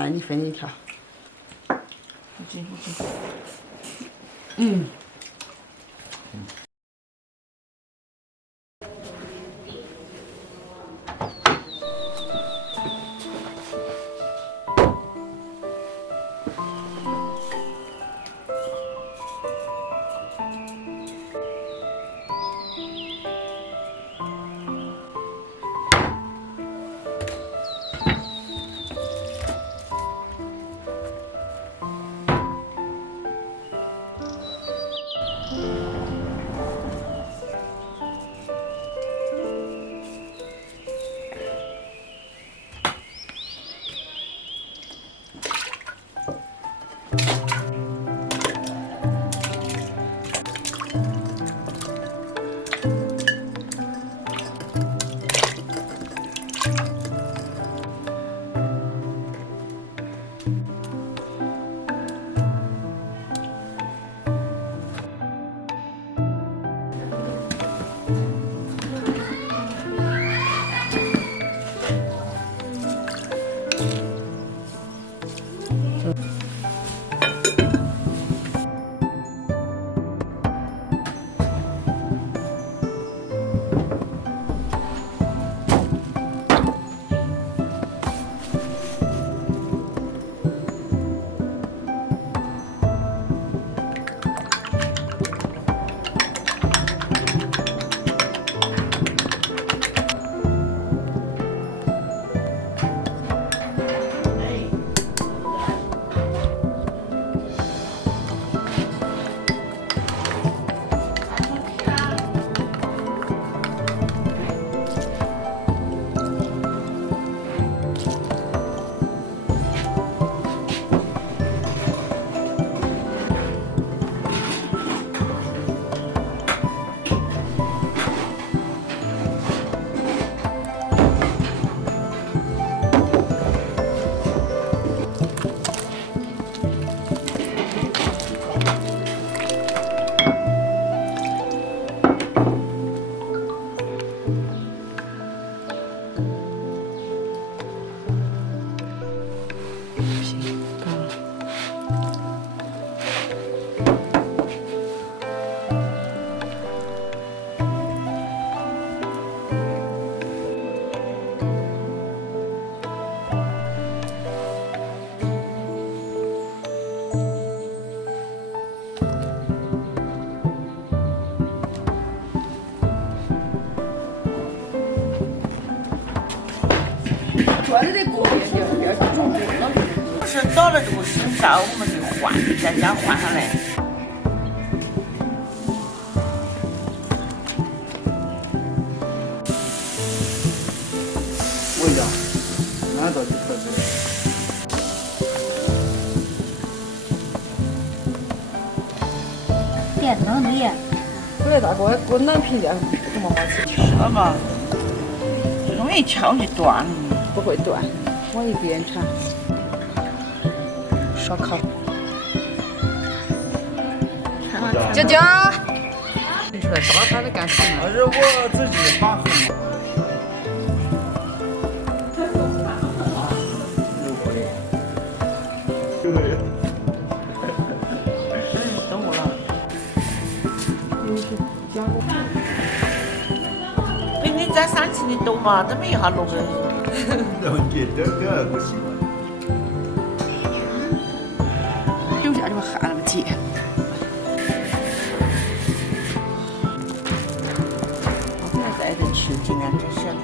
来，你分一条。不行不行。嗯。做的这锅要重点了。不是找了这个新烧，我们就换，在家换下来。味道，按照就特别。电汤的，后来大锅滚两瓶料不么好吃。是嘛？容易敲就断了。不会断，我一边尝。烧烤。姐姐，你出来烧烤的干什么？那是我自己把横了。等我了。你在3期你懂嘛？这么一下弄的。了解这个不行。有啥这么汗那么急？我现在在这吃，尽量吃小点。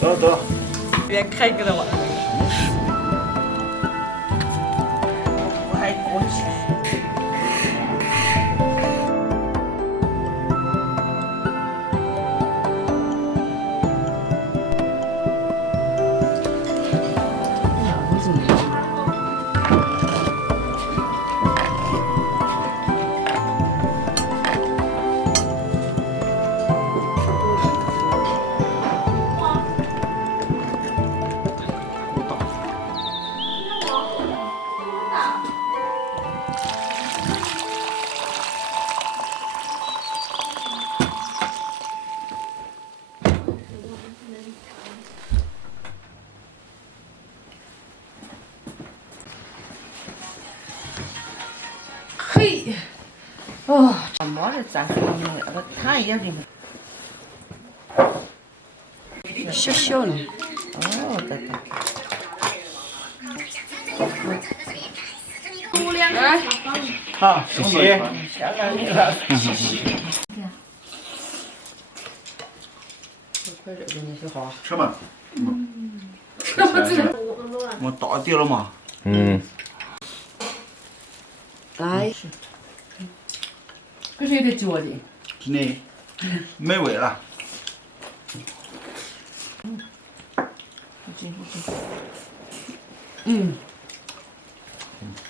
走走。别开个了哇！我还过去。哦，没得咋说呢？那个汤也里面。小小的。哦，对对。来，好，谢谢。漂亮的。快热给你说话。吃嘛。我大点了嘛。嗯，来，可是有点嚼的。真的，美味了。嗯。